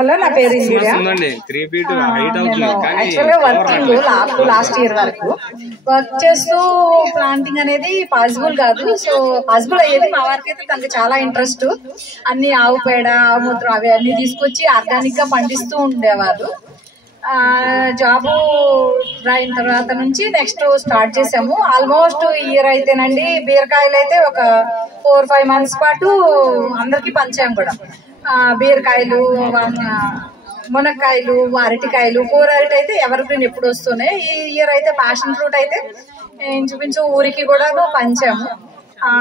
Hello, నా పేరు ఇందిరా. యాక్చువల్గా వర్కింగ్ లాస్ట్ ఇయర్ వరకు వర్క్ చేస్తూ ప్లాంటింగ్ అనేది పాసిబుల్ కాదు. సో పాసిబుల్ అయ్యేది మా వారికి అయితే. తనకి చాలా ఇంట్రెస్ట్. అన్ని ఆవు పేడ, ఆవు మూత్రం అవి అన్ని తీసుకొచ్చి ఆర్గానిక్ గా పండిస్తూ ఉండేవారు. జాబు అయిన తర్వాత నుంచి నెక్స్ట్ స్టార్ట్ చేసాము. ఆల్మోస్ట్ ఇయర్ అయితేనండి బీరకాయలు అయితే ఒక 4-5 months పాటు అందరికి పంచాము కూడా. బీరకాయలు, మునక్కాయలు, అరటికాయలు, కూర అరటి అయితే ఎవరి గ్రీన్ ఎప్పుడు వస్తున్నాయి. ఈ ఇయర్ అయితే ప్యాషన్ ఫ్రూట్ అయితే ఇంచుమించు ఊరికి కూడా పంచాము.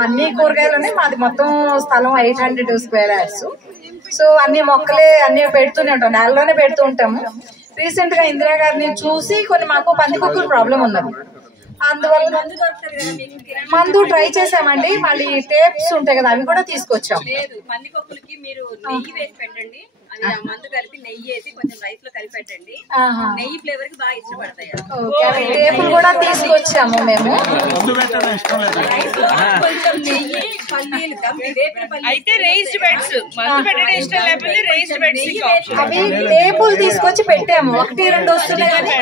అన్ని కూరగాయలు ఉన్నాయి. మాది మొత్తం స్థలం 800 square yards. సో అన్ని మొక్కలే అన్ని పెడుతూనే ఉంటాం, నేలలోనే పెడుతూ ఉంటాము. రీసెంట్ గా ఇందిరా గారిని చూసి కొన్ని మాకు పందికొక్కుల ప్రాబ్లం ఉన్నది. అందువల్ల మందు ట్రై చేసామండి. మళ్ళీ టేప్స్ ఉంటాయి కదా, అవి కూడా తీసుకొచ్చాం. పందికొక్కులకి మీరు నెయ్యి వేసి పెట్టండి. మందు కలిపి నెయ్యి వేసి కొంచెం రైస్ లో కలిపి పెట్టండి. నెయ్యి ఫ్లేవర్ కి బాగా ఇష్టపడతాయి. టేపులు కూడా తీసుకొచ్చాము మేము. కొంచెం నెయ్యి, పల్లీలు అయితే రైస్డ్ బెడ్స్ మందు పెట్టడం ఇష్టం లేకపోతే రైస్డ్ బెడ్స్ అవి టేపులు తీసుకొచ్చి పెట్టాము. 1-2 వస్తున్నాయి కానీ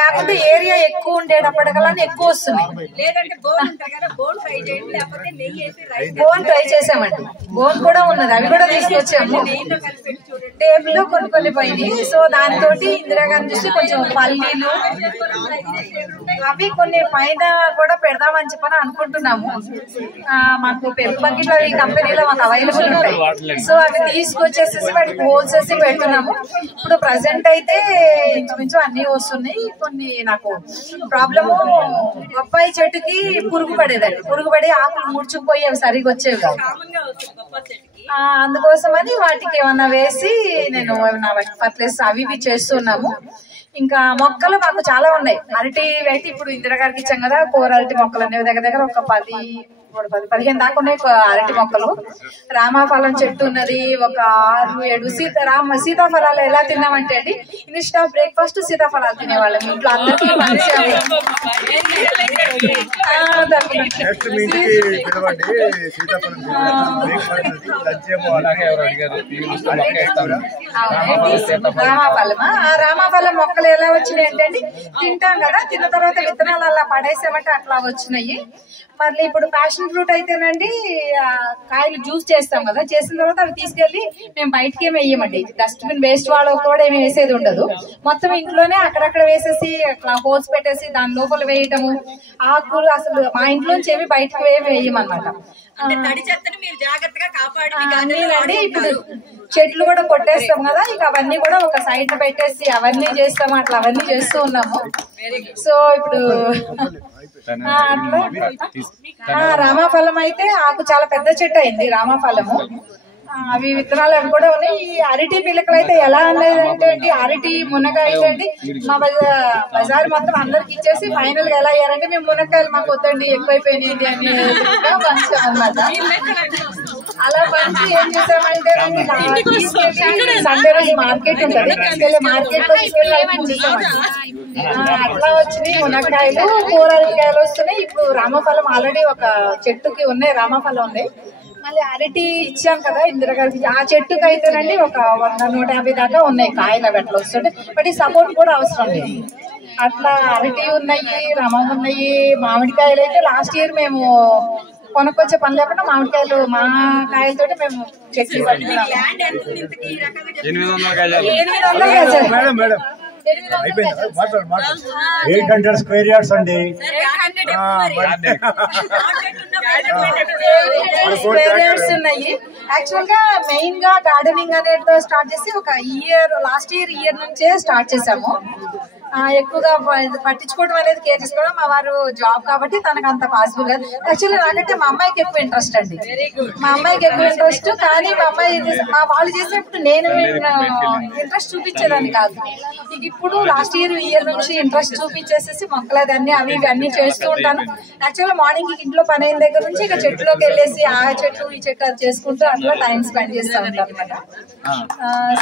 కాకపోతే ఏరియా ఎక్కువ ఉండేటప్పటికల్లా ఎక్కువ వస్తున్నాయి. లేదంటే బోన్ ఉంటాయి కదా, బోన్ ట్రై చేయండి. లేకపోతే నెయ్యి వేసి రైస్ బోన్ ట్రై చేసామండి. బోన్ కూడా ఉన్నది, అవి కూడా తీసుకొచ్చాము. నెయ్యిలో కలిపి పెట్టి చూడండి. టేబుల్ లో కొన్ని పోయినాయి. సో దాంతో ఇందిరా గాంధీ చూసి కొంచెం పల్లీలు అవి కొన్ని పైన కూడా పెడదామని చెప్పని అనుకుంటున్నాము. మాకు పెరుగు బకెట్లు అవి కంపెనీలో మాకు అవైలబుల్ ఉంటాయి. సో అవి తీసుకొచ్చేసేసి వాటికి హోల్స్ వేసి పెడుతున్నాము. ఇప్పుడు ప్రజెంట్ అయితే ఇంచుమించు అన్ని వస్తున్నాయి. కొన్ని నాకు ప్రాబ్లము, బొప్పాయి చెట్టుకి పురుగు పడేదండి. పురుగు పడి ఆకులు ముడుచుకుపోయి అవి సరిగ్గా వచ్చేవి కాదు. అందుకోసమని వాటికి ఏమన్నా వేసి నేను ఫర్టిలైజర్స్ అవి ఇవి చేస్తున్నాము. ఇంకా మొక్కలు మాకు చాలా ఉన్నాయి. అరటి అయితే ఇప్పుడు ఇందిరా గారికి ఇచ్చాం కదా, కూర అరటి మొక్కలు అనేవి దగ్గర ఒక 10-15 దాకా ఉన్నాయి అరటి మొక్కలు. రామాఫలం చెట్టు ఉన్నది, ఒక 6-7 సీతాఫలాలు ఎలా తిన్నామంటే అండి, ఇన్స్ట్ ఆఫ్ బ్రేక్ఫాస్ట్ సీతాఫలాలు తినేవాళ్ళం ఇంట్లో అందరికీ. రామాఫలం, ఆ రామాఫలం మొక్కలు ఎలా వచ్చినాయి అంటే తింటాం కదా, తిన్న తర్వాత విత్తనాలు అలా పడేసామంటే అట్లా వచ్చినాయి. మళ్ళీ ఇప్పుడు ప్యాషన్ ఫ్రూట్ అయితేనండి కాయలు జ్యూస్ చేస్తాం కదా, చేసిన తర్వాత అవి తీసుకెళ్లి మేము బయటకి ఏమి వేయమండి. డస్ట్బిన్ వేస్ట్ వాళ్ళు కూడా ఏమి వేసేది ఉండదు. మొత్తం ఇంట్లోనే అక్కడక్కడ వేసేసి అట్లా హోల్స్ పెట్టేసి దాని లోపల వేయటము. ఆకులు అసలు మా ఇంట్లోంచి ఏమి బయటకు వేయమన్నమాట. అన్నీ ఇప్పుడు చెట్లు కూడా కొట్టేస్తాం కదా, ఇక అవన్నీ కూడా ఒక సైడ్ పెట్టేసి అవన్నీ చేస్తాము. అట్లా అవన్నీ చేస్తూ ఉన్నాము. సో ఇప్పుడు రామాఫలం అయితే ఆకు చాలా పెద్ద చెట్టు అయింది రామాఫలము. అవి విత్తనాలు అవి కూడా ఉన్నాయి. ఈ అరటి పిల్లకలు అయితే ఎలా అనేది అంటే అరటి మునక్కాయలు అండి మా బజార్ మొత్తం అందరికి ఇచ్చేసి ఫైనల్ గా ఎలా అయ్యారంటే మేము మునక్కాయలు మాకు వద్దండి ఎక్కువైపోయినాయి అని పంచాం అన్నమాట. అలా పంచి ఏం చేసామంటే సండే రోజు మార్కెట్ ఉంటుంది, మార్కెట్ లో అట్లా వచ్చినాయి మునక్కాయలు, కూరగాయలు వస్తున్నాయి. ఇప్పుడు రామఫలం ఆల్రెడీ ఒక చెట్టుకి ఉన్నాయి, రామఫలం ఉన్నాయి. మళ్ళీ అరటి ఇచ్చాం కదా ఇందిరా గారికి, ఆ చెట్టుకి అయితేనండి ఒక 100-150 దాకా ఉన్నాయి కాయలు. అవి అట్లా వస్తుంటే బట్ ఈ సపోర్ట్ కూడా అవసరం లేదు. అట్లా అరటి ఉన్నాయి, రమం ఉన్నాయి. మామిడికాయలు అయితే లాస్ట్ ఇయర్ మేము కొనుక్కొచ్చే పని లేకుండా మామిడికాయలు మా కాయలతోటి మేము చెట్లు పట్టుకున్నాము. 800 square yards అండి. ఉన్నాయి. యాక్చువల్ గా మెయిన్ గా గార్డెనింగ్ అనేది స్టార్ట్ చేసి ఒక లాస్ట్ ఇయర్ నుంచే స్టార్ట్ చేసాము. ఎక్కువగా పట్టించుకోవడం అనేది కేర్ తీసుకోవడం. మా వారు జాబ్ కాబట్టి తనకు అంత పాసిబుల్ కాదు. యాక్చువల్లీ నాకంటే మా అమ్మాయికి ఎక్కువ ఇంట్రెస్ట్ అండి. మా అమ్మాయికి ఎక్కువ ఇంట్రెస్ట్, కానీ మా అమ్మాయి మా వాళ్ళు చేసేప్పుడు నేను ఇంట్రెస్ట్ చూపించేదాన్ని కాదు. ఇక ఇప్పుడు లాస్ట్ ఇయర్ నుంచి ఇంట్రెస్ట్ చూపించేసేసి మొక్కలది అన్ని అవి ఇవి అన్ని చేస్తూ ఉంటాను. యాక్చువల్గా మార్నింగ్ ఇంట్లో పని అయిన దగ్గర నుంచి ఇక చెట్లోకి వెళ్ళేసి ఆ చెట్టు ఈ చెట్టు అది చేసుకుంటూ అట్లా టైం స్పెండ్ చేస్తూ ఉంటాను అనమాట.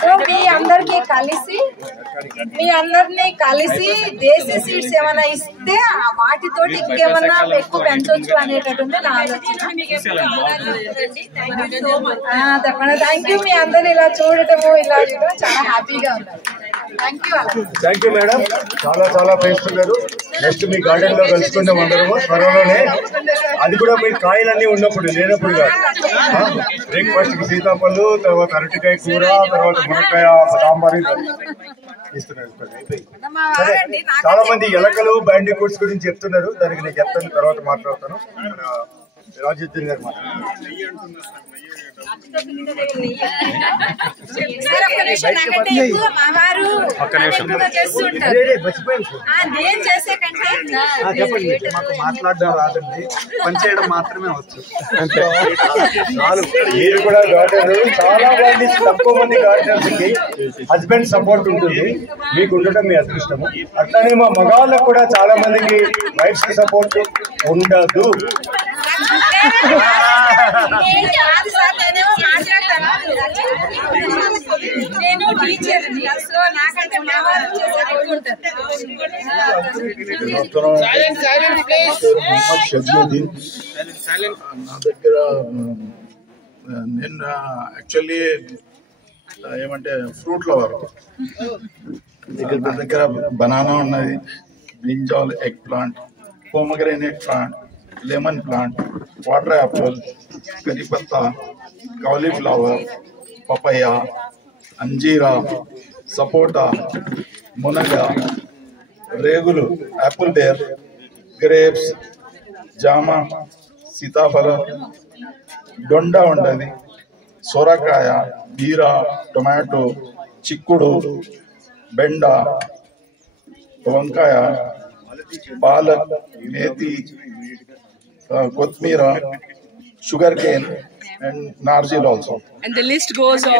సో మీ అందరినీ కలిసి కలిసి దేశీ సీడ్స్ ఏమైనా ఇస్తే వాటితోటి ఇంకేమన్నా ఎక్కువ పెంచవచ్చు అనేటటువంటి నా ఆలోచన. తప్పకుండా థ్యాంక్ యూ. మీ అందరు ఇలా చూడటము ఇలా చాలా హ్యాపీగా ఉన్నారు. Thank you madam. చాలా చాలా పేస్తున్నారు. నెక్స్ట్ మీ గార్డెన్ లో కలుసుకుందాం అందరము త్వరలోనే. అది కూడా మీ కాయలన్నీ ఉన్నప్పుడు లేనప్పుడు కాదు. బ్రేక్ఫాస్ట్ కి సీతాఫలు, తర్వాత అరటికాయ కూర, తర్వాత మునక్కాయ సాంబార్ ఇస్తున్నారు. చాలా మంది ఎలకలు బ్యాండికూట్స్ గురించి చెప్తున్నారు. దానికి నేను చెప్తాను, తర్వాత మాట్లాడతాను. మన రాజేంద్ర గారు మాకు మాట్లాడడం రాదండి, పనిచేయడం మాత్రమే వచ్చు. మీరు కూడా గార్డెనర్. చాలా మంది తక్కువ మంది గార్డెనర్స్ కి హస్బెండ్ సపోర్ట్ ఉంటుంది, మీకు ఉండటం మీ అదృష్టము. అట్లానే మా మగాళ్ళకు కూడా చాలా మందికి వైఫ్స్ కి సపోర్ట్ ఉండదు. నేను టీచర్, సో నాకంటే మా వాళ్ళు నా దగ్గర నేను యాక్చువల్లీ ఏమంటే ఫ్రూట్ లవర్. నా దగ్గర బనానా ఉన్నది, brinjal egg plant, pomegranate plant, lemon plant, water apple, కరిపత్తా, కాలీఫ్లవర్, పపయ, అంజీరా, సపోటా, మునగ, రేగులు, యాపిల్ బేర్, గ్రేప్స్, జామ, సీతాఫలం, దొండ ఉండదు, సొరకాయ, బీర, టొమాటో, చిక్కుడు, బెండ, వంకాయ, పాలక్, మేతి, కొత్తిమీర, sugar cane and nargil also. And the list goes on.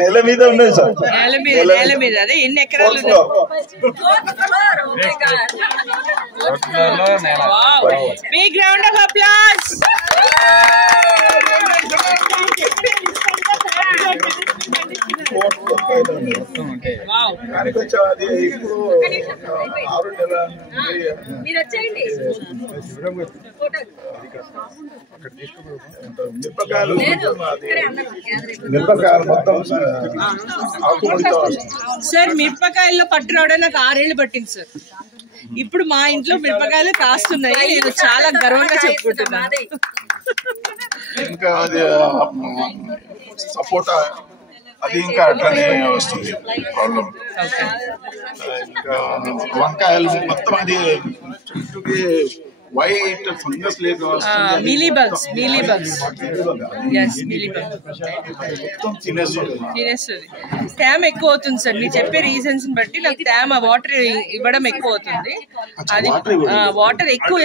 నెల మీద ఉన్నాయి సార్. నేల మీద అదే ఎన్ని ఎకరాలు? Big round of applause. అది ఇప్పుడు 6 నెలల మిరపకాయలు మొత్తం సార్. మిరపకాయల్లో పట్టు రావడం నాకు 6 ఏళ్ళు పట్టింది సార్. ఇప్పుడు మా ఇంట్లో మిరపకాయలు కాస్తున్నాయి, నేను చాలా గర్వంగా చెప్పుకుంటున్నాను. ఇంకా అది సపోటా, అది ఇంకా అట్లనే వస్తుంది ప్రాబ్లం. ఇంకా వంకాయలు మొత్తం అది చెట్టుకి వైట్ ఫంగస్ లేక మీలీబగ్స్ మొత్తం తినేస్తుంది. తేమ ఎక్కువ అవుతుంది సార్. మీరు చెప్పే రీజన్స్ బట్టి నాకు తేమ వాటర్ ఇవ్వడం ఎక్కువ అవుతుంది. అది వాటర్ ఎక్కువ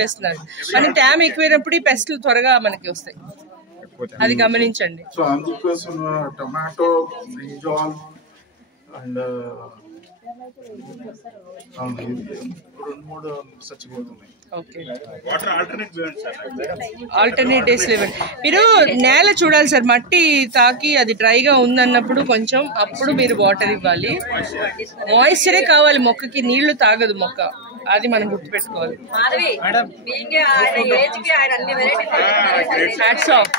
వేస్తున్నారు. కానీ తేమ ఎక్కువైనప్పుడు ఈ పెస్టులు త్వరగా మనకి వస్తాయి, అది గమనించండి. సో అందుకోసం టొమాటో, బ్రింజాల్ అండ్ 2-3 చచ్చిపోతున్నాయి. ఆల్టర్నేట్ డేస్ లెవెల్ మీరు నేల చూడాలి సార్. మట్టి తాకి అది డ్రైగా ఉందన్నప్పుడు కొంచెం అప్పుడు మీరు వాటర్ ఇవ్వాలి. మాయిశ్చరే కావాలి మొక్కకి, నీళ్లు తాగదు మొక్క, అది మనం గుర్తుపెట్టుకోవాలి. Hats off.